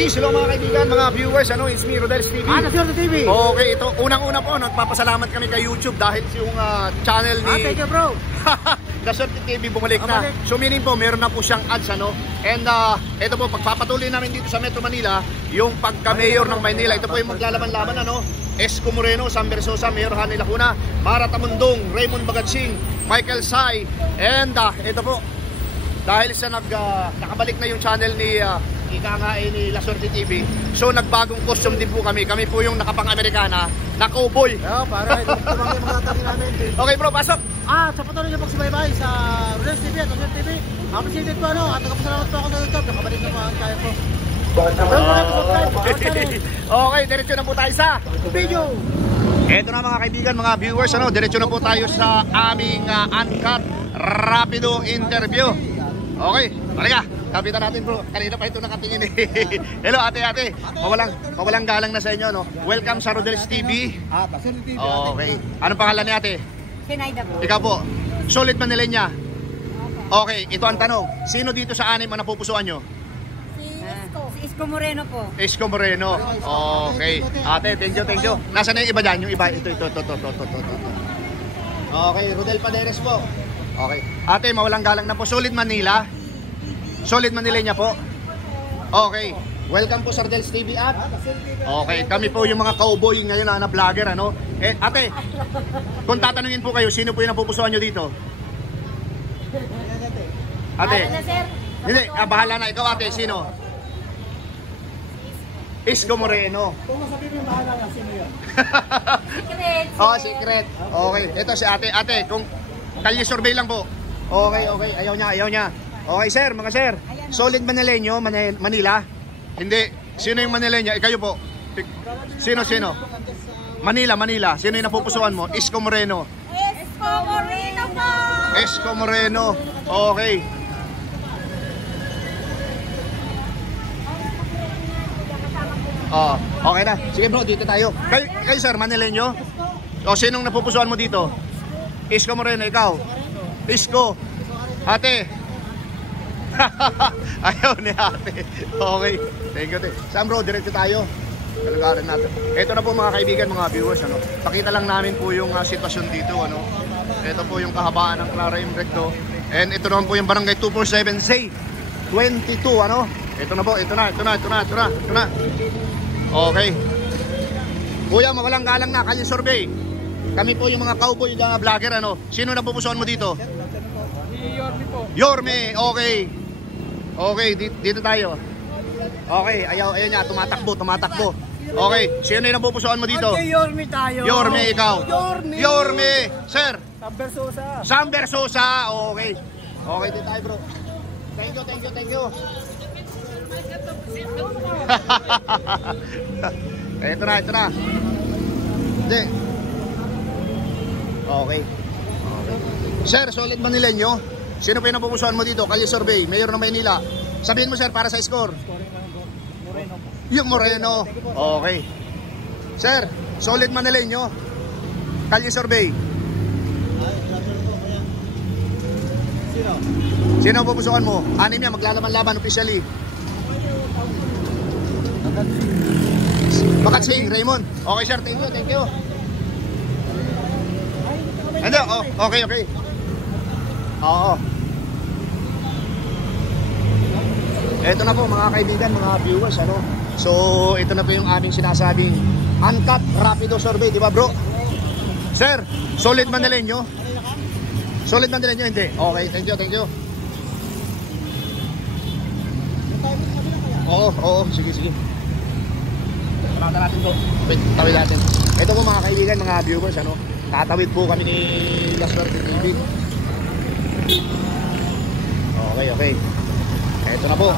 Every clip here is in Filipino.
Peace, hello mga kaibigan, mga viewers, it's me, Rodel's TV. Laswerte TV. Okay, ito, unang-una po, nagpapasalamat kami kay YouTube dahil yung channel ni... Thank you bro. Laswerte TV bumalik na. So meaning po, meron na po siyang ads, And ito po, pagpapatuloy namin dito sa Metro Manila, yung pagka-mayor ng Maynila. Ito po yung maglalaban-laban, Esco Moreno, Sam Versosa, Mayor Hanny Lacuna, Mara Tamundong, Raymond Bagatsing, Michael Sai, and ito po, dahil sa nakabalik na yung channel ni ni Laswerte TV, so nagbagong costume din po kami. Kami po yung nakapang-Amerikana na cowboy. Para tumanggi mga tabi namin. Okay bro, pasok! Sa patuloy niyo pagsubaybay sa Rodel's TV at Laswerte TV. Appreciate ko at nagpasalamat po ako sa YouTube. Nakabalik na po ang kaya po. Okay, diretso na po tayo sa video. Ito na mga kaibigan, mga viewers, diretso na po tayo sa aming uncut rapido interview. Okay, talaga. Kapitan natin bro, kanina pa ito nakatingin Hello ate. Mawalang galang na sa inyo, Welcome sa Rodel's TV. Laswerte TV. Okay, anong pangalan ni ate? Sinaida po. Ikaw po, solid Manilenya. Okay, ito ang tanong. Sino dito sa anim ang napupusuan nyo? Si Esco Moreno po. Esco Moreno. Okay. Ate, thank you. Nasaan na yung iba dyan? Yung iba, ito. Okay, Rodel Paderes po. Okay. Ate, mawalang galang na po. Solid Manila. Solid Manilenya po. Okay. Welcome po sa Rodel's TV app. Okay, kami po yung mga cowboy ngayon na vlogger, ate, kung tatanungin po kayo, sino po yung napupusuan nyo dito? Ate. Hindi, bahala na. Ikaw ate, sino? Esco Moreno. Kung masabihin mo bahala na, sino yun? Secret. Secret. Okay, ito si ate. Ate, kung kalye survey lang po. Okay. Ayaw niya. Okay, sir, mga sir. Solid Manileño, Manila? Hindi. Sino yung Manileño? Ikayo po. Sino? Manila. Sino yung napupusuan mo? Esco Moreno. Esco Moreno po. Esco Moreno. Okay. Okay na. Sige bro, dito tayo. Kayo sir, Manileño? O sinong napupusuan mo dito? Esco Moreno, ikaw? Esco. Ate. Ayaw ni ate. Okay. Thank you. Saan bro, diretso tayo. Kalugaran natin. Ito na po mga kaibigan, mga viewers, Pakita lang namin po yung sitwasyon dito, Ito po yung kahabaan ng Clara M. Recto. And ito naman po yung barangay 247C 22, Ito na po, ito na. Okay. Kuya, mawalang galang na, kalye survey. Kami po yung mga cowboy na vlogger, Sino na pupusuan mo dito? Yorme po. Yorme, okay. Okay, dito tayo. Okay, ayaw niya, tumatakbo. Okay, sino yung napupusuan mo dito? Yorme tayo. Yorme, ikaw. Yorme. Sir. Sam Versosa. Okay. Okay, dito tayo bro. Thank you. Ito na. Hindi. Okay. Sir, solid Manileño. Sino pa yung napupusuan mo dito? Kalye survey, Mayor ng Maynila. Sabihin mo sir, para sa score. Moreno. Yung Moreno. Okay. Sir, solid Manileño. Kalye survey. Sino ang pupusuan mo? Anim yan, maglalaban-laban officially. Bagatsing, Raymond. Okay sir, thank you. Okay. Oo. Ito na po mga kaibigan, mga viewers, So, ito na po yung aming sinasabing uncut rapido survey, di ba bro? Sir, solid Manileño? Solid Manileño, hindi? Okay, thank you. Oo, sige. Tawid natin to. Tawid natin. Ito po mga kaibigan, mga viewers, tatawid po kami ni Laswerte TV. Okay. Ito na po.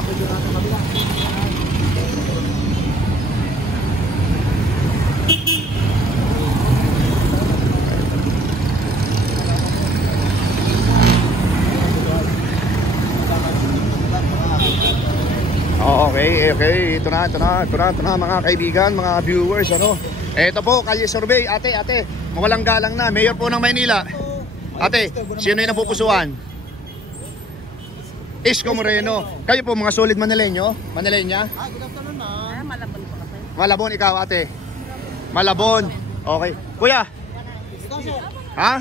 Okay. Ito na mga kaibigan, mga viewers, Ito po, kalye survey. Ate, mawalang galang na. Mayor po ng Maynila. Ate, sino yung napupusuan? Esco Moreno. Kayo po mga solid Manileño? Manilenya? Good afternoon ma'am. Malabon, ikaw ate. Malabon. Okay. Kuya. Ikaw, sir. Ha?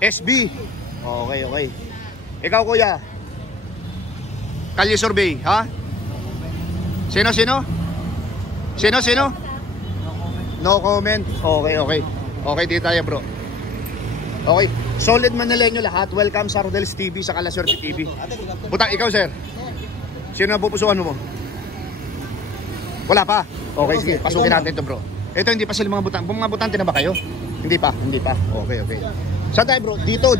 SB. Okay, okay. Ikaw kuya. Kalye Survey, ha? Sino? Sino? No comment. Okay, okay. Okay, dito tayo bro. Okay. Solid Manileño lahat. Welcome sa Rodel's TV sa Kalaswerte TV. Butang, ikaw sir. Sino na pupusuan mo? Wala pa? Okay, sige. Pasukin natin to bro. Ito hindi pa sila mga butang. Mga butante na ba kayo? Hindi pa. Okay, okay. Saan tayo bro? Dito.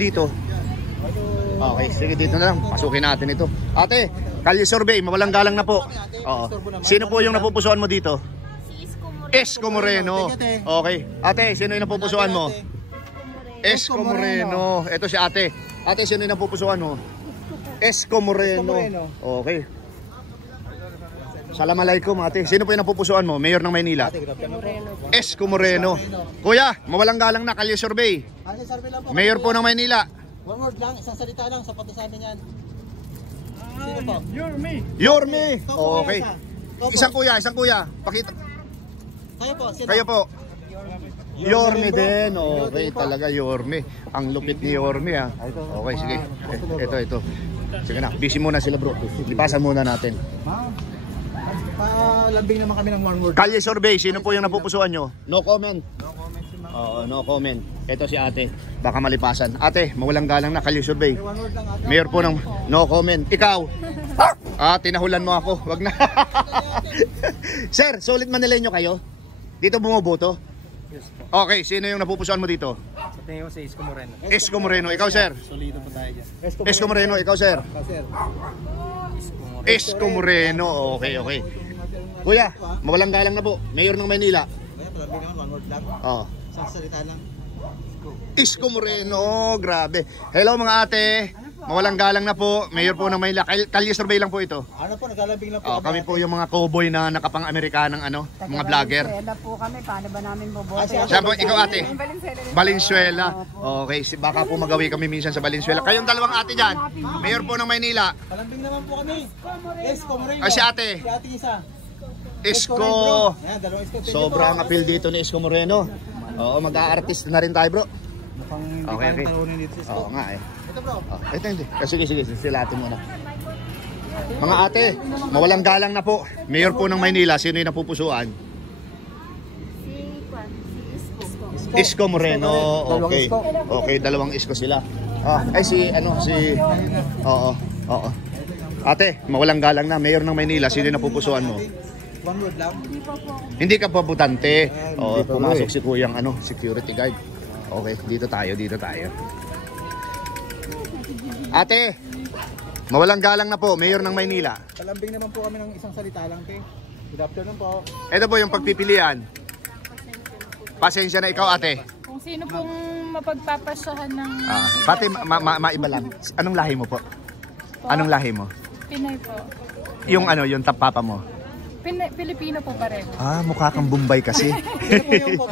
Okay, sige dito na lang. Pasukin natin ito. Ate, Kalye Survey, mawalang galang na po. Oo. Sino po yung napupusuan mo dito? Isko Moreno. Okay. Ate, sino yung napupusuan mo? Isko Moreno. Ito si ate. Ate, sino yung napupusuan mo? Isko Moreno. Okay. Assalamualaikum ate. Sino po yung napupusuan mo? Mayor ng Maynila? Isko Moreno. Kuya, mawalang galang na Kalye Survey. Mayor po ng Maynila. One word lang, isang salita lang, sapat na sa amin yan. Sino po? Yorme. Okay. Isang kuya. Pakita. Kayo po, sino? Kayo po. Yorme din. Okay, talaga Yorme. Ang lupit ni Yorme ha. Okay, sige. Ito. Sige na, busy muna sila bro. Lipasan muna natin. Lambing naman kami ng one word. Kalye Survey, sino po yung napupusuan nyo? No comment. Oo, no comment. Ito si ate. Baka malipasan. Ate, mawalang galang na Kalye Survey. One word lang ate. Mayor po ng no comment. Ikaw. Tinahulan mo ako. Wag na. Sir, solid Manileño kayo? Dito bumuboto? Yes po. Okay, sino yung napupusuan mo dito? Sa tingin ko si Isko Moreno. Isko Moreno. Ikaw, sir? Solido po tayo dyan. Isko Moreno. Ikaw, sir? Sir. Isko Moreno. Okay. Kuya, mawalang galang na po. Mayor ng Maynila. Kaya palambing naman, one word lang. Oh. Isang salita lang. Isko Moreno. Grabe. Hello mga ate. Mawalang galang na po. Mayor po ng Maynila. Kalye Survey lang po ito. Ano po, naglalambing lang po. Kami po yung mga cowboy na nakapang-Amerikanang mga vlogger. Valenzuela po kami. Paano ba namin boboto? Siya po, ikaw ate. Valenzuela. Okay, baka po magawi kami minsan sa Valenzuela. Kayong dalawang ate dyan. Mayor po ng Maynila. Palambing naman po kami. Isko Moreno. Si ate. Si ate isa. Isko. Ayan, dalawang Isko. Sobrang appeal dito ni Isko Moreno. Oo, mag-a-artist na rin tayo bro. Mukhang hindi Okay. kayang talunin dito si Isko. Oo nga eh. Ito bro. Ito hindi. Sige, silatin muna. Mga ate, mawalang galang na po. Mayor po ng Maynila, sino yung napupusuan? Isko Moreno. Okay. Okay, dalawang Isko sila. Oo. Ate, mawalang galang na. Mayor ng Maynila, sino yung napupusuan mo? One word lang. Hindi ka pa butante. Oo, pumasok si kuyang security guard. Okay, dito tayo. Ate, mawalang galang na po, Mayor ng Maynila. Palambing naman po kami ng isang salita lang, pe. Good afternoon po. Ito po yung pagpipilian. Pasensya na ikaw, ate. Kung sino pong mapagpapasyahan ng Pati maiba lang. Anong lahi mo po? Anong lahi mo? Pinay po. Yung tapapa mo. Pilipino po pareho. Mukha kang Bombay kasi. Sino po yung po?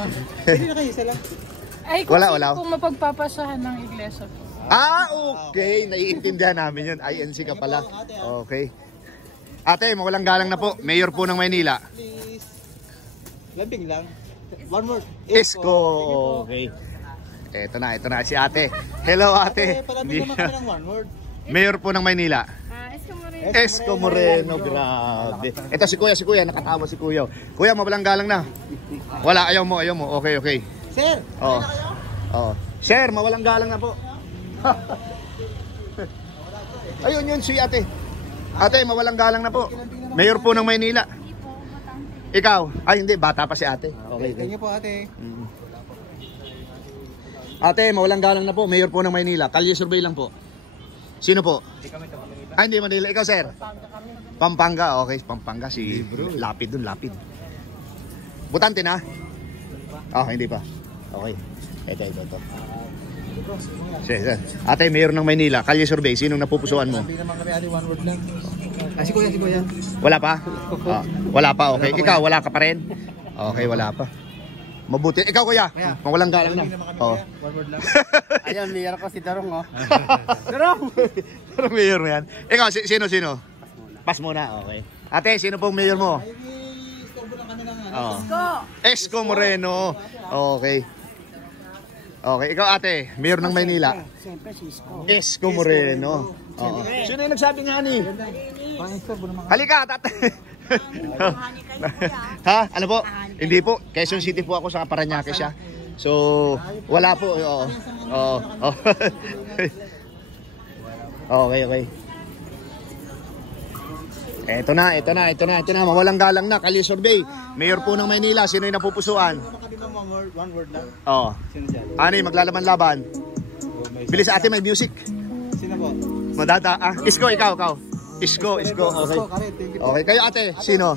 Hindi na kayo isa lang. Ay, kung Wala. sino pong mapagpapasyahan ng iglesia po. Okay. Naiintindihan namin yun. INC ka pala. Okay. Ate, mawalang galang na po. Mayor po ng Maynila. Please. Lambing lang. One word. Isko. Okay. Ito na si ate. Hello ate. Palambing naman kami ng one word. Mayor po ng Maynila. Isko Moreno, grabe. Ito si kuya, nakatawa si kuya. Kuya, mawalang galang na. Wala, ayaw mo. Okay. Sir, Oo. Sir, mawalang galang na po. Ayun yun si ate. Ate, mawalang galang na po. Mayor po ng Maynila. Ikaw? Ay hindi, bata pa si ate. Okay. thank you po ate. Ate, mawalang galang na po. Mayor po ng Maynila. Kalye Survey lang po. Sino po? Hindi Manila. Ikaw, sir? Pampanga. Okay, Pampanga. Si Lapid dun, Lapid. Butante na? Hindi pa. Okay. Ito. Sige. Ate, Mayor ng Maynila. Kalye Survey. Sinong napupusuan mo? Lambing naman kami ate, one word lang. Si kuya. Wala pa? Wala pa, okay. Ikaw, wala ka pa rin? Okay, wala pa. Mabuti. Ikaw, kuya, mawalang galang na. Lambing naman kami kuya, one word lang. Ayan, mayor ko si Darong, oh. Anong mayor mo yan? Ikaw, sino? Pas muna, okay. Ate, sino pong mayor mo? Istorbo lang kami ng Esko Moreno. Okay. Okay, ikaw ate, mayor ng Maynila. Siyempre si Isko. Esko Moreno. Oo. Sino yung nagsabi nga ni? Halika, tate. Ha? Ano po? Hindi po. Quezon City po ako, sa Paranaque siya. So, wala po. Oo. Oo. Okay, okay. Ito na. Mawalang galang na. Kalye survey. Mayor po ng Maynila. Sino yung napupusuan? One word lang. Oo. Ano yung maglalaban-laban? Bilis ate, may music. Sino po? Madata. Isko, ikaw. Isko. Okay. Okay, kayo ate. Sino?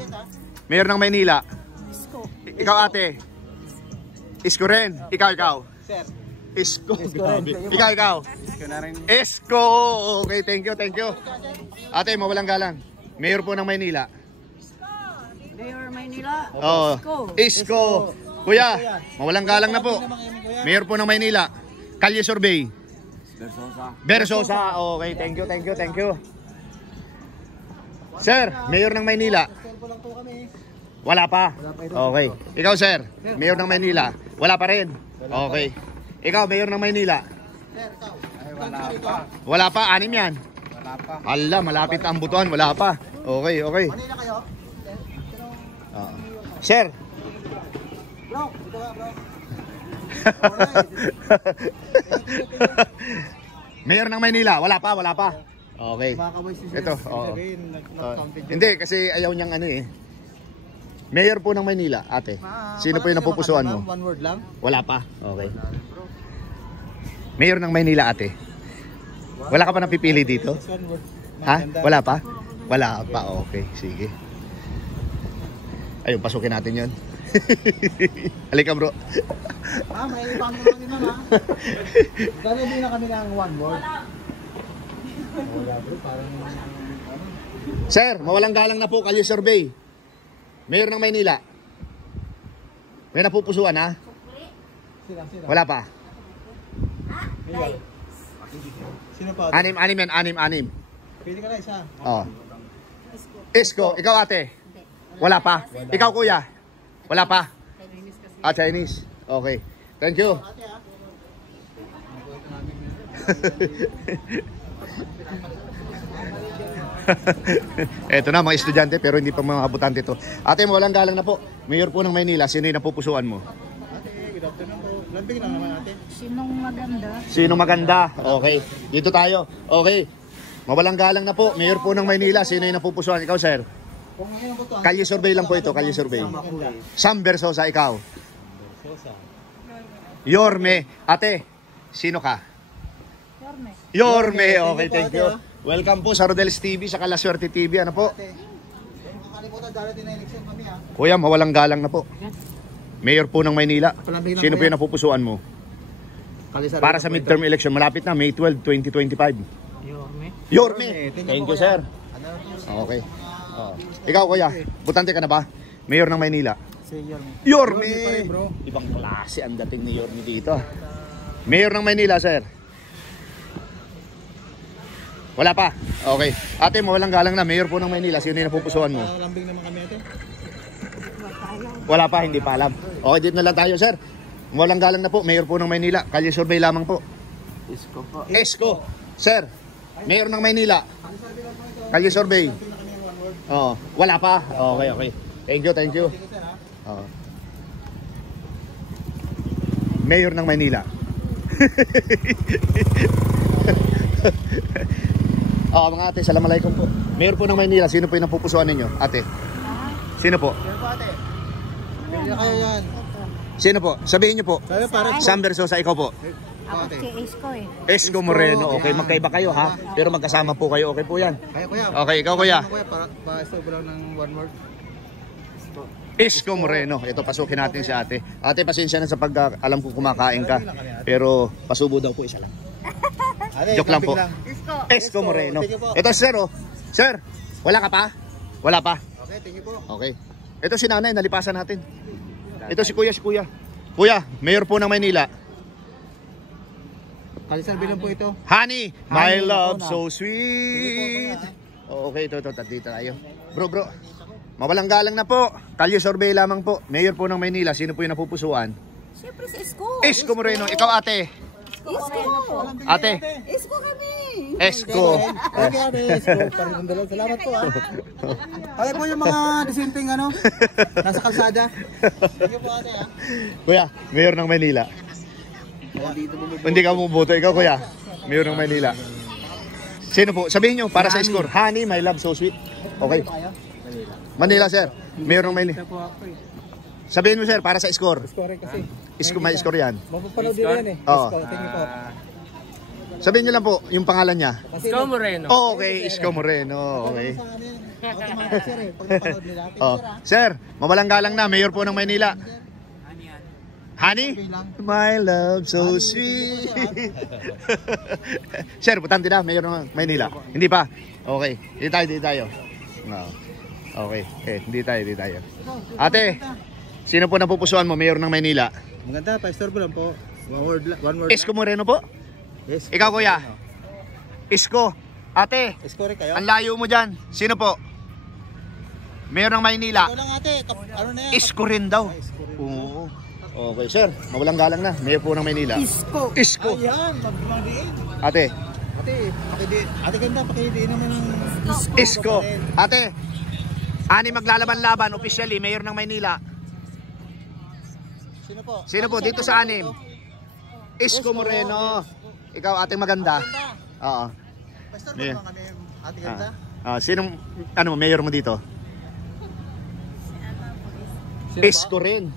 Mayor ng Maynila. Isko. Ikaw ate. Isko rin. Ikaw. Sir. Isko. Ikaw. Isko na rin. Isko. Okay, thank you. Ate, mawalang galang. Mayor po ng Maynila. Mayor Maynila. Oh, Isko. Kuya, mawalang galang na po. Mayor po ng Maynila. Kalye survey. Versosa. Okay, thank you. Sir, Mayor ng Maynila. Wala pa. Okay. Ikaw sir, Mayor ng Maynila. Wala pa rin. Okay. Ikaw, Mayor ng Maynila. Wala pa, anim yan. Hala, malapit ang butuan, wala pa. Okay. Manila kayo? Sir. Bro, ito ba, bro? Mayor ng Maynila, wala pa. Okay. Ito, oo. Hindi, kasi ayaw niyang ano eh. Mayor po ng Maynila, ate. Sino po yung napupusuan mo? One word lang? Wala pa. Okay. Mayor ng Maynila, ate. Wala ka pa napipili dito? One word. Ha? Wala pa? Wala pa. Okay, sige. Ayun, pasukin natin yun. Halika bro. May ibang mo natin naman. Dali din na kami ng one word. Wala bro, parang... Sir, mawalang galang na po, kalye survey. Mayor ng Maynila. May napupusuan ha? Sila. Wala pa. Sino pa? Anim yan. Pili ka na isa. Oh. Isko, ikaw ate. Wala pa. Ikaw kuya. Wala pa. Chinese. Okay. Thank you. Eto na mga estudyante pero hindi pa mga abutante to. Ate, walang galang na po. Mayor po ng Maynila, sino yung napupusuan mo? Ate, good afternoon po. Lambing lang naman ate. Sinong maganda? Sino maganda? Okay. Dito tayo. Okay. Mawalang galang na po. Mayor po ng Maynila, sino yung napupusuan? Ikaw, sir? Kung ano po to? Kalye survey lang po ito, kalye survey. Sam Versosa, ikaw. Yorme. Ate, sino ka? Yorme. Okay, thank you. Welcome po sa Rodel's TV, sa La Suerte TV. Ano po? Ate, huwag makalimutan darating na eleksyon kami ha. Kuya, mawalang galang na po. Mayor po ng Maynila. Sino po yung napupusuan mo? Para sa midterm election, malapit na, May 12, 2025. Yorme. Thank you, sir. Okay. Oh. Ikaw, kuya, butante ka na ba? Mayor ng Maynila. Si Yorme. Yorme! Bro. Ibang klase ang dating ni Yorme dito. Mayor ng Maynila, sir. Wala pa. Okay. Ate, mawalang galang na. Mayor po ng Maynila. Sino yung napupusuan mo? Lambing naman kami ate. Wala pa, hindi pa alam. Okay, dito na lang tayo, sir. Mawalang galang na po. Mayor po ng Maynila. Kalye survey lamang po. Isko po. Esko. Sir, Mayor ng Maynila. Kalye survey. Oo. Wala pa. Okay. Thank you. Oo. Mayor ng Maynila. Mga ate, salamalaikum po. Mayor po ng Maynila, sino po yung napupusuan ninyo? Ate. Sino po? Sino po ate? Pili na kayo yan. Sino po? Sabihin niyo po. Sabi para Sam Versosa, ikaw po. Ako si Isko eh. Esko Moreno. Okay, magkaiba kayo ha. Pero magkasama po kayo. Okay po yan. Kaya kuya. Okay, ikaw kuya. Kuya, pa-stop lang ng one word. Esko Moreno. Ito, pasukin natin si ate. Ate, pasensya na sa pag alam ko kumakain ka. Pero pasubo daw po isa lang. Ate, Joke lang po. Isko. Esko Moreno. Thank you po. Ito sir oh. Sir, wala ka pa? Wala pa? Okay, thank you po. Okay. Ito si nanay, nalipasan natin. Ito si kuya. Kuya, mayor po ng Maynila. Kalisan bilang po ito. Honey, my Honey, love ito na. so sweet. Okay, ito, dito tayo. Bro. mawalang galang na po. Kalye survey lamang po. Mayor po ng Maynila, sino po yung napupusuan? Siyempre si Isko. Isko Moreno. Ikaw ate. Isko. Ate. Isko kami. Esko. Okay, ate. Isko. Parang dalawa. Salamat po ah. Kaya po yung mga disenteng ano, nasa kalsada. Thank you po ate ah. Kuya, Mayor ng Maynila. Hindi ka bumuboto. Ikaw kuya, Mayor ng Maynila. Sino po? Sabihin nyo, para sa score. Honey, my love, so sweet. Okay. Manila, sir. Mayor ng Maynila. Po ako eh. Sabihin mo, sir, para sa score. Score kasi. May score yan. Mapapanood din yan eh. Oo. Isko, thank you po. Sabihin nyo lang po, yung pangalan niya. Isko Moreno. Oh, okay, Isko Moreno. Okay. Automatic sir eh. Pag napanood nila. Thank Oh. you sir ah. Sir, mawalang galang na, Mayor po ng Maynila. Honey? My love, so sweet. Sir, butante na, Mayor ng Maynila. Hindi pa? Okay, hindi tayo. No. Okay, hindi tayo. Ate, sino po napupusuan mo, Mayor ng Maynila? Maganda, pa-store lang po. One word. Isko Moreno po? Yes. Ikaw kuya? Isko. Ate, Isko rin kayo? ang layo mo dyan. Sino po? Mayor ng Maynila. Ikaw lang ate. Ano na yan? Isko rin daw. Oo. Okay, sir. Mawalang galang na. Mayor po ng Maynila. Isko. Isko. Ayan, magmadiin. Ate. Ate ganda, pakidiin naman ng Isko. Ate. Ani maglalaban-laban officially, Mayor ng Maynila. Sino po? Sino po dito sa anim? Isko Moreno. Ikaw ating maganda. Oo. Pa-store Mayor. ba kami ate ganda? Sinong mayor mo dito? Isko rin.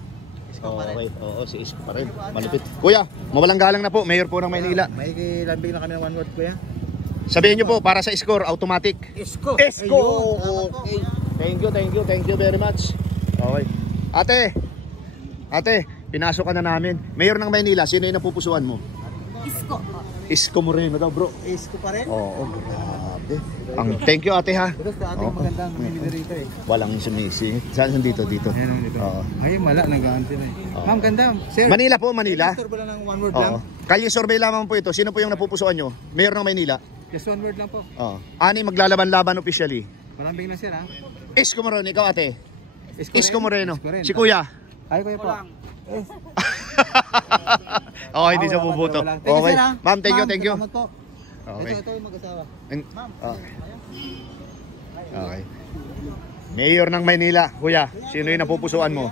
Okay. Oo, si Isko pa rin. Malupit. Kuya, mawalang galang na po. Mayor po ng Maynila. May kilambing na kami ng one word kuya. Sabihin nyo po, para sa score, automatic. Isko. Isko! Ayun, Okay. Thank you very much. Okay. Ate, pinasok ka na namin. Mayor ng Maynila, sino yung napupusuan mo? Isko po. Isko Moreno daw, bro. Isko pa rin? Oo, grabe. Thank you, ate, ha. Ito sa ating magandang mamimili rito eh. Walang sumisi. Saan dito? Ayan dito. Oo. Ay, wala, nag-aantay na eh. Oo. Ma'am, ganda. Sir, Manila po, Manila. pa-store ba lang ng one word lang? Oo. Kalye survey lamang po ito. Sino po yung napupusuan nyo? Mayor ng Maynila. Just one word lang po. Oo. Ani maglalaban-laban officially. Malambing na sir ha. Isko Moreno, ikaw ate. Isko rin? Moreno. Isko rin. Si kuya. Ay, kuya po. Okay, hindi siya wala, bubuto. wala. Thank you, Okay. sir, ha? Ma'am, thank you. Salamat po. Okay. Ito yung mag-asawa. Okay. Mayor ng Maynila, kuya, sino yung napupusuan mo?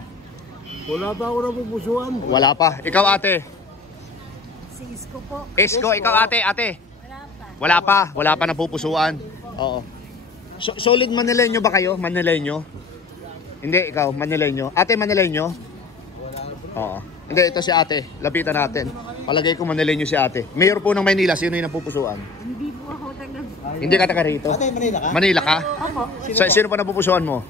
Wala pa ako napupusuan. Wala pa. Ikaw ate. Si Isko po. Isko, ikaw ate. Wala pa napupusuan. Oo. Solid Manileño ba kayo? Manileño? Hindi, ikaw, Manileño. Ate, Manileño? Oo. Hindi, ito si ate. Lapitan natin. Palagay ko Manileño si ate. Mayor po ng Maynila, sino yung napupusuan? Hindi po ako taga. Hindi ka taga rito? Ate, Manila ka? Manila ka? Opo. Sino pa napupusuan mo?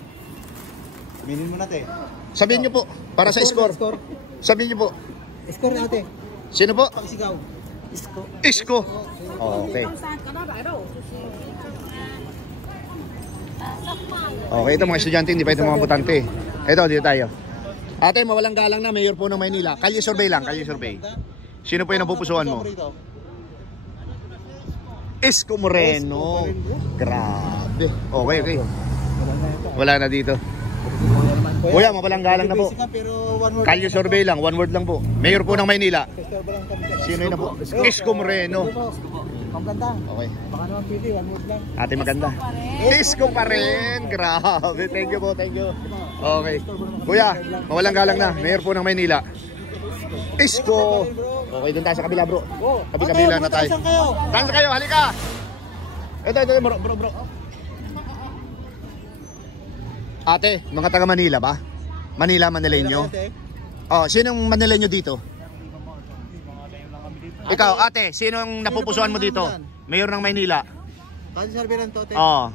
Minin mo na te. Sabihin niyo po, para sa score. Sabihin niyo po. Score na ate. Sino po? Pagsigaw. Isko. Isko. Okay. Okay, ito mga estudyante, hindi pa ito mga butante. Ito, dito tayo. Ate, mawalang galang na, Mayor po ng Maynila. Kalye survey lang, kalye survey. Sino po yung napupusuan mo? Isko Moreno. Grabe. Okay. Wala na dito. Kuya, mawalang galang na po. Kalye survey lang, one word lang po. Mayor po ng Maynila. Sino yung napupusuan? Isko Moreno. Ang ganda. Okay. Baka naman pili, one word lang. Ate maganda. Isko pa rin. Grabe. Thank you po, thank you. Okay. Kuya, mawalang galang na. Mayor po ng Maynila. Isko. Okay, doon tayo sa kabila, bro. Kabila na tayo. Saan kayo? Saan kayo? Halika. Ito, bro. Ate, mga taga Manila ba? Manileño. Oh, sinong Manileño dito? Ikaw, ate, sinong napupusuan mo dito? Mayor ng Maynila. Kasi sabi lang to, te. Oh.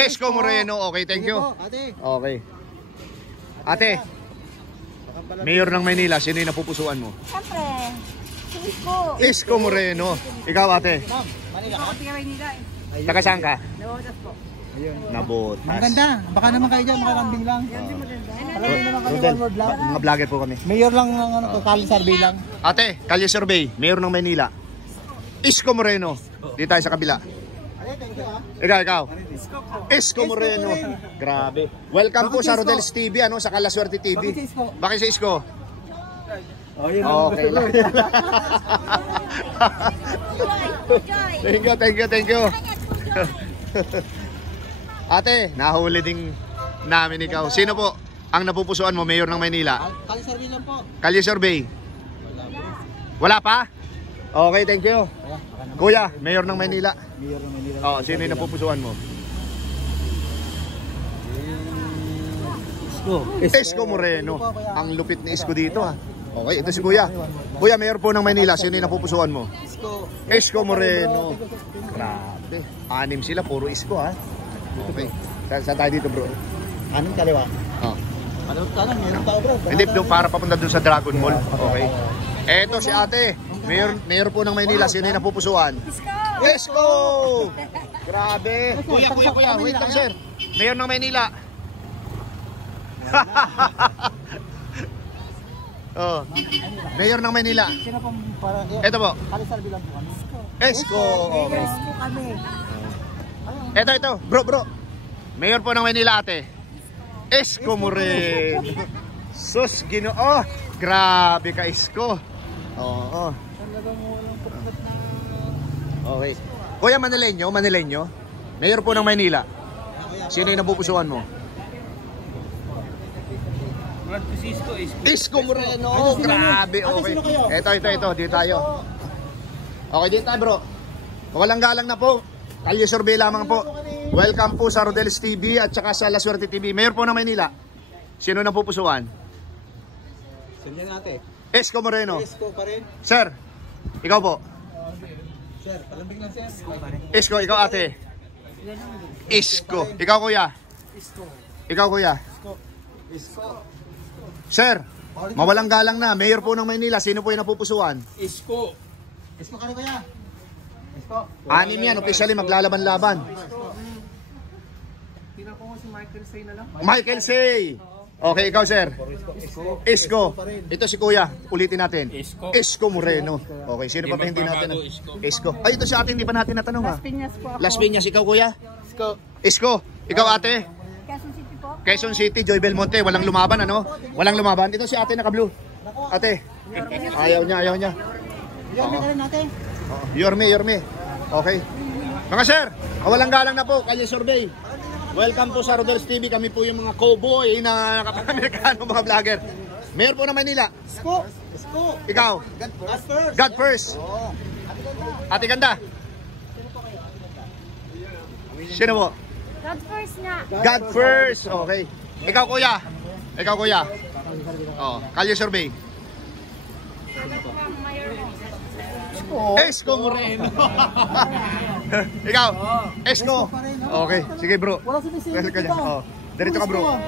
Isko Moreno. Okay, thank you. Ate. Okay. Ate, Mayor ng Maynila, sino yung napupusuan mo? Siyempre. Si Isko. Isko Moreno. Ikaw, ate. Ma'am, Manila ka? Ako taga Maynila eh. Taga saan ka? Nawadas po. Ayun. Nabotas. Ang ganda. Baka naman kayo dyan, makalambing lang. Palagi naman kayo Rodel, one word lang. mga vlogger po kami. Mayor lang ng ano, kali survey lang. Ate, kalye survey, Mayor ng Maynila. Isko Moreno. Dito tayo sa kabila. Ate, thank you ha. Ikaw. Isko Moreno. Grabe. Welcome po sa Rodel's TV, ano, sa Kalaswerte TV. Bakit si Isko? Oh, yun. Okay lang. Thank you. Ate, nahuli din namin ikaw. Sino po ang napupusuan mo, Mayor ng Maynila? Kali survey lang po. Kalye survey. Wala pa? Okay, thank you. Kuya, Mayor ng Maynila. Mayor ng Manila. Oh, sino yung napupusuan mo? Isko Moreno. Ang lupit ni Isko dito, ha. Okay, ito si Kuya. Kuya, Mayor po ng Maynila, sino yung napupusuan mo? Isko Moreno. Grabe. 6 sila, puro Isko, ha. Okay. Saan tayo dito, bro? Anong kaliwa? Oh. Ano kanan? Meron tao, bro. Hindi, doon para papunta doon sa Dragon Mall. Okay. Eto si ate. Mayor po ng Maynila, sino yung napupusuan? Isko! Grabe. Kuya. Wait lang, sir. Mayor ng Maynila. Oh. Mayor ng Maynila. Sino pong para... Eto po. Kali survey lang po kami. Isko. Okay. Isko kami. Eto. Bro. Mayor po ng Maynila, ate. Isko Moreno. Sus, Ginoo. Grabe ka, Isko. Oo. Okay. Kuya, Manileño. Mayor po ng Maynila. Sino yung napupusuan mo? Isko Moreno. Grabe, okay. Ito. Dito tayo. Okay, dito tayo, bro. Walang galang na po. Kalye survey lamang po. Welcome po sa Rodel's TV at saka sa La Suerte TV. Mayor po ng Maynila. Sino napupusuan? Sino natin? Isko Moreno. Isko pa rin. Sir, ikaw po. Sir, palambing lang sir. Isko pa rin. Isko, ikaw ate. Isko. Ikaw kuya. Ikaw kuya. Isko. Sir, mawalang galang na. Mayor po ng Maynila. Sino po yung napupusuan? Isko ka rin kaya. Isko. 6 yan. Officially maglalaban-laban. Michael Say. Okay, ikaw sir. Isko. Ito si kuya. Ulitin natin. Isko Moreno. Okay, sino pa hindi natin? Isko. Ay, ito si ate. Hindi pa natin natanong, ha? Las Piñas. Ikaw kuya? Isko. Ikaw ate? Quezon City po. Quezon City, Joy Belmonte. Walang lumaban, ano? Walang lumaban. Ito si ate naka-blue. Ate. Ayaw niya. Yorme ka rin natin. Yorme. Okay. Mga sir, walang galang na po. Kalye survey. Welcome po sa Rodel's TV. Kami po yung mga cowboy na nakapag-Amerikano, mga vlogger. Mayor po ng Manila. Isko. Ikaw. God first. Ate Ganda. Sino po? God first nga. God first. Okay. Ikaw kuya. Oh, kalye survey. Isko Moreno. Ikaw. Isko. Okay, sige bro. Wala si Vicente Well, kanya. dito. Oh, dirito ka bro. Oh.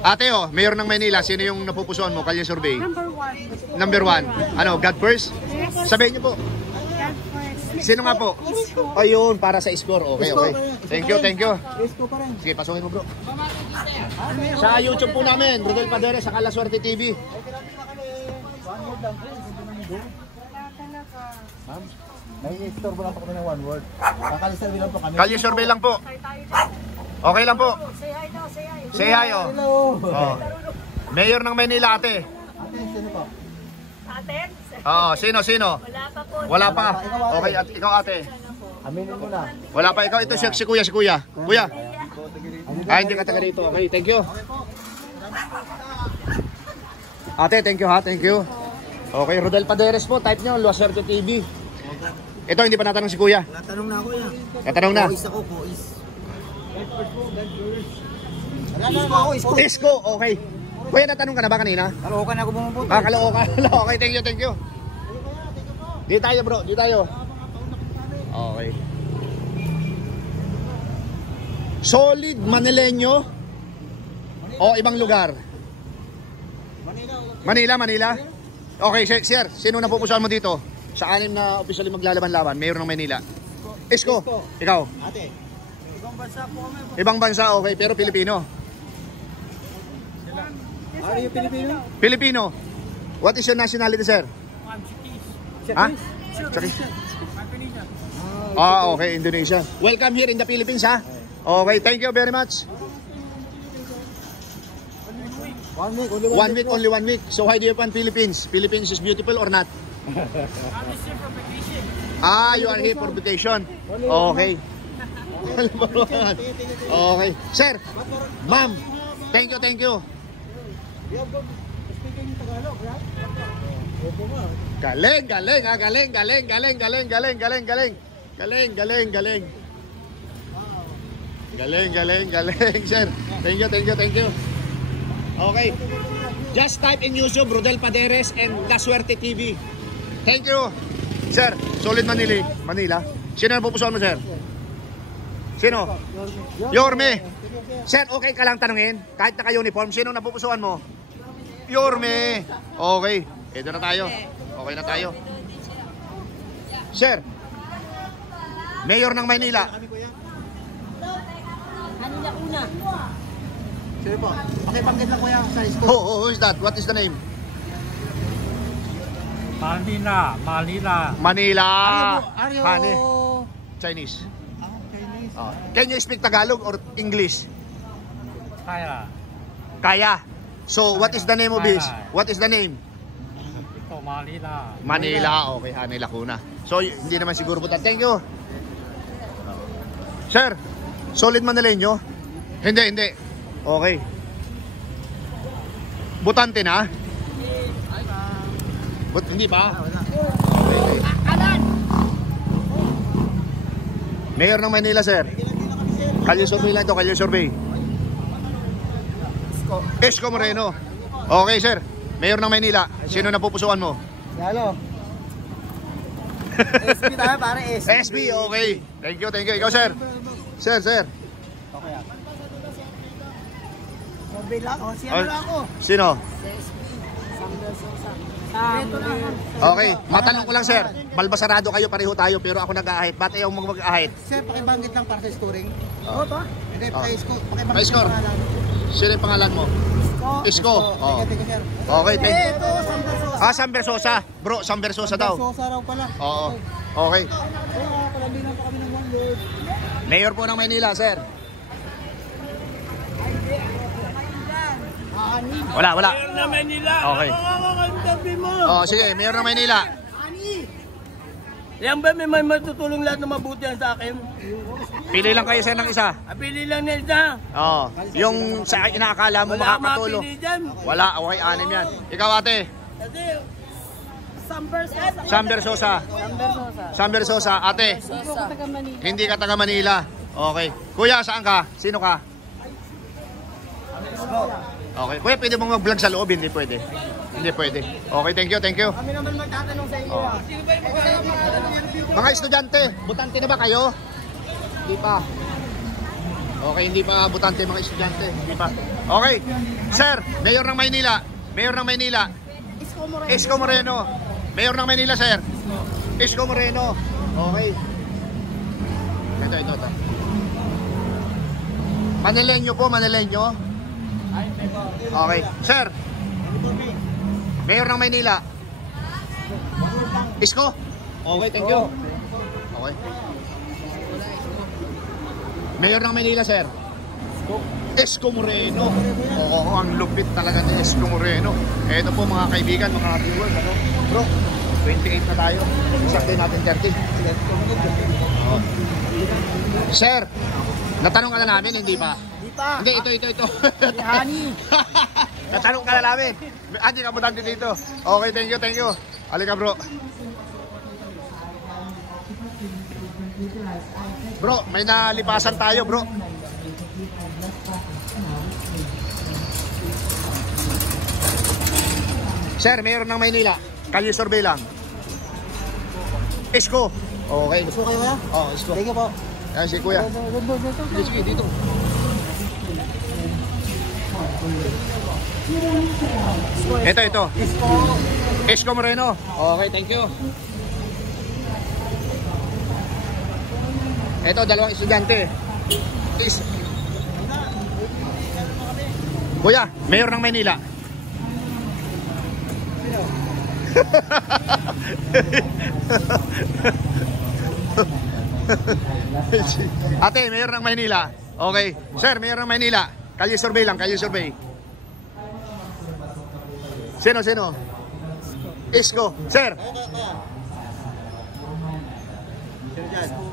Ate Mayor ng Maynila, sino yung napupusuan mo? Kalye survey. Number 1. Ano, God first? Sabihin niyo po. God first. Sino nga po? Ayun, para sa score. Okay. Thank you. Isko pa rin. Sige, pasukin mo bro. Sa YouTube po namin, Rodel Padere sa La Suerte TV. May store mo lang po kami ng one word. Kakali survey lang po kami. Kalye survey lang po. Okay lang po. Say hi daw, say hi. Say hi, oh. Hello. Oh. Mayor ng Maynila, ate. Ate, sino po? Aten? Oo, sino? Wala pa po. Wala pa. Okay, at ikaw ate. Aminin mo na. Wala pa, ikaw. Ito si kuya. Kuya. Hindi ka taga dito. Okay, thank you. Ate, thank you ha, thank you. Okay, Rodel Paderes po, type nyo, La Suerte TV. Ito, hindi pa natanong si kuya. Natanong na ako yan. Natanong na. Ako po is. Isko, okay. Kuya, natanong ka na ba kanina? Kalookan ako bumubuto. Kalookan. Okay, thank you. Di tayo bro, di tayo. Okay. Solid Manileño o ibang lugar? Manila. Okay, sir, sino napupusuan mo dito? Sa 6 na officially maglalaban-laban, Mayor ng Maynila. Isko, ikaw? Ate, ibang bansa po kami. Ibang bansa, okay, pero Pilipino. Are you Filipino? Filipino. What is your nationality, sir? Ha? Sorry. Ah, okay, Indonesia. Welcome here in the Philippines, ha? Okay, thank you very much. 1 week, only 1 week, only 1 week. So, how do you find Philippines? Philippines is beautiful or not? Ah, you are here for vacation. Okay. Okay. Sir, ma'am, thank you, thank you. Speaking Tagalog, right? Opo nga. Galing, galing, ah, galing, galing, galing, galing, galing, galing, galing. Galing, galing, galing. Galing, galing, galing, sir. Thank you, thank you, thank you. Okay. Just type in YouTube, Rodel Paderes and La Suerte TV. Thank you. Sir, solid Manila. Sino ang pupusuan mo, sir? Sino? Yorme. Sir, okay ka lang tanungin? Kahit naka-uniform, sino napupusuan mo? Yorme. Okay. Ito na tayo. Okay na tayo. Sir, Mayor ng Maynila. Manila una. Sige po. Pakibanggit lang kuya sa school. Who is that? What is the name? Manila. Manila. Are you Honey. Chinese. Chinese? Oh. Can you speak Tagalog or English? Kaya. Kaya. So, what is the name of this? Kaya. What is the name? Ito, Manila. Manila. Okay, Hanay Lacuna. So, hindi naman siguro putan. Thank you. Sir, solid Manileño? Hindi. Okay. Butante na? Hindi pa? Okay. Mayor ng Manila, sir. Kalye survey lang ito, kalye survey. Isko Moreno. Okay, sir. Mayor ng Manila. Sino napupusuan mo? Ano? SB tayo pare, SB. SB, okay. Thank you, thank you. Ikaw, sir. Sir. Okay. Survey lang. O, siya na ako. Sino? Okay, matanong ko lang, sir. Balbasarado kayo, pareho tayo, pero ako nag-aahit. Ba't ayaw mo mag-aahit? Sir, pakibanggit lang para sa scoring. Oo to? Hindi, pa-score. Pa-score. Sino yung pangalan mo? Isko. Oh. Teka, sir. Okay, thank you. Ito, San Versosa. Ah, San Versosa. Bro, San Versosa daw. Versosa raw pala. Oo. Okay. Kaya palabinan pa kami ng one word. Mayor po ng Maynila, sir. Wala. Mayor na Manila. Okay. Nakakakantabi mo. Oh, sige, Mayor ng Maynila. Yan ba may matutulong lahat na mabuti yan sa akin? Pili lang kayo, sir, ng isa. Pili lang na isa. Oo. Yung sa inaakala mo Wala makakatulong. mapili dyan. Wala, okay, anim yan. Ikaw, ate. Kasi San Versosa. San Versosa, ate. Hindi po ako taga Manila. Hindi ka taga Manila. Okay. Kuya, saan ka? Sino ka? Okay. Kuya, pwede mong mag-vlog sa loob? Hindi pwede. Hindi pwede. Okay, thank you, thank you. Kami naman magtatanong sa inyo. Mga estudyante, butante na ba kayo? Hindi pa. Okay, hindi pa butante mga estudyante. Hindi pa. Okay. Sir, Mayor ng Maynila. Mayor ng Maynila. Isko Moreno. Mayor ng Maynila, sir. Isko Moreno. Okay. Ito. Manileño po, Manileño. Okay. Sir, Mayor ng Maynila. Isko? Okay, thank you. Okay. Mayor ng Maynila, sir. Isko Moreno. Oo, ang lupit talaga ni Isko Moreno. Ito po mga kaibigan, mga viewers. Ano? Bro, 28 na tayo. Sakto natin 30. Oh. Sir, natanong ka na namin, hindi pa? Di pa. Hindi, ito. Honey. Natanong ka na namin. Hindi ka butante dito. Okay, thank you. Halika, bro. Bro, may nalipasan tayo, bro. Sir, Mayor ng Maynila. Kalye survey lang. Isko. Okay. Gusto kayo kaya? Oh, Isko. Thank you po. Yan si Kuya. Sige, dito. Ito. Isko Moreno. Okay, thank you. Ito, dalawang estudyante. Kuya, Mayor ng Maynila. Ate, Mayor ng Maynila. Okay. Sir, Mayor ng Maynila. Kalye survey lang, kalye survey. Sino? Isko. Sir.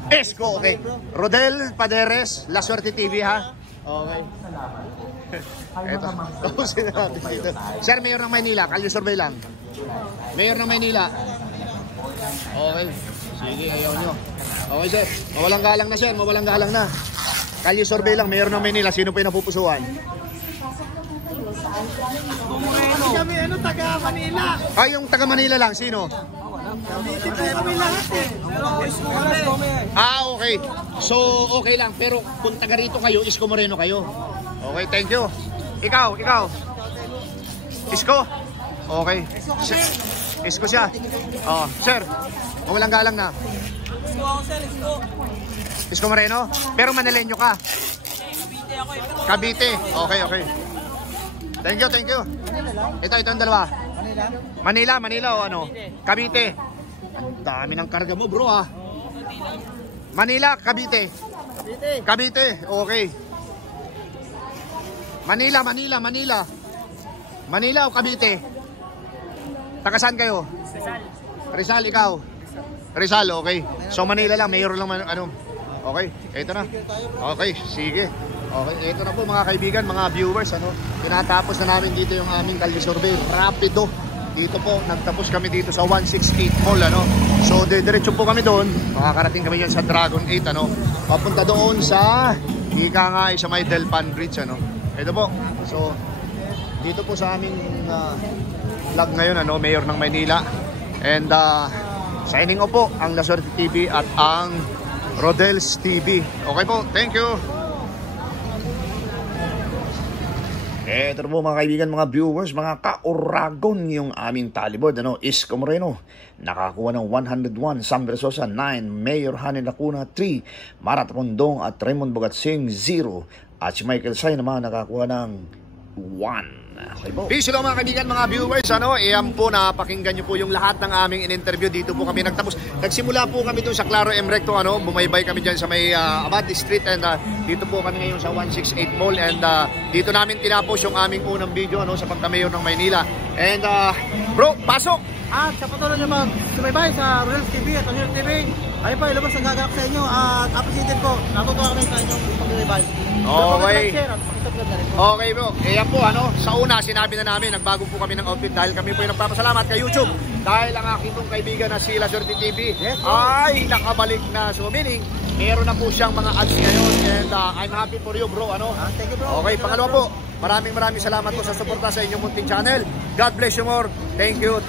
Isko, okay. Rodel Paderes, La Suerte TV, ha? Okay. Eto. Sir, Mayor ng Maynila, kalye survey lang. Mayor ng Maynila. Okay. Sige, ayaw nyo. Okay, sir. Mawalang galang na, sir. Mawalang galang na. Kalye survey lang, Mayor ng Maynila. Sino pa yung napupusuan? Kami taga Manila. Ay, yung taga Manila lang. Sino? Kami lahat eh. Pero Isko kami. Okay. So, okay lang. Pero kung taga rito kayo, Isko Moreno kayo. Okay, thank you. Ikaw. Isko? Okay. Isko siya. Oh, sir. Mawalang galang na. Isko ako sir, Isko. Isko Moreno? Pero Manileño ka? Cavite ako eh. Cavite. Okay. Thank you. Ito ang dalawa. Manila o ano? Cavite. Ang dami ng karga mo, bro, ha? Manila, Cavite. Okay. Manila. Manila o Cavite? Taga saan kayo? Rizal, ikaw? Rizal, okay. So Manila lang, mayor lang, ano? Okay, ito na. Okay, sige. Okay, ito na po mga kaibigan, mga viewers, ano? Tinatapos na namin dito yung aming kalye survey. Rapido. Dito po, nagtapos kami dito sa 168 Mall, ano? So, diretso po kami doon. Makakarating kami yan sa Dragon 8, ano? Papunta doon sa, ika nga, sa may Delpan Bridge, ano? Ito po. So, dito po sa aming vlog ngayon, ano? Mayor ng Maynila. And, signing off po ang La Suerte TV at ang Rodel's TV. Okay po, thank you. Ito po mga kaibigan, mga viewers, mga ka-Oragon yung aming talibod, ano, Isko Moreno, nakakuha ng 101, Sam Versosa 9, Mayor Hanin Lacuna 3, Marat Rondong at Raymond Bogatsing 0, at si Michael Say naman nakakuha ng 1. Okay po. Peace lang mga kaibigan, mga viewers, ano, iyan po, napakinggan nyo po yung lahat ng aming in-interview. Dito po kami nagtapos. Nagsimula po kami doon sa Claro M. Recto, ano, bumaybay kami dyan sa may Abad Street, and dito po kami ngayon sa 168 Mall, and dito namin tinapos yung aming unang video, ano, sa pagka-mayor ng Maynila. And bro, pasok! At sa patuloy nyo mag-sumaybay sa Rodel's TV at Rodel's TV, ayun po, ilabas ang gagalak sa inyo at appreciated po. Natutuwa kami sa inyong pag-sumaybay. Okay. Po. Okay bro, ayan po, ano, sa una sinabi na namin, nagbago po kami ng outfit dahil kami po yung nagpapasalamat kay YouTube. Dahil ang aking pong kaibigan na si La Suerte TV ay nakabalik na. So meaning, meron na po siyang mga ads ngayon, and I'm happy for you bro, ano. Thank you bro. Okay, pangalawa po, maraming salamat po sa suporta sa inyong munting channel. God bless you more. Thank you.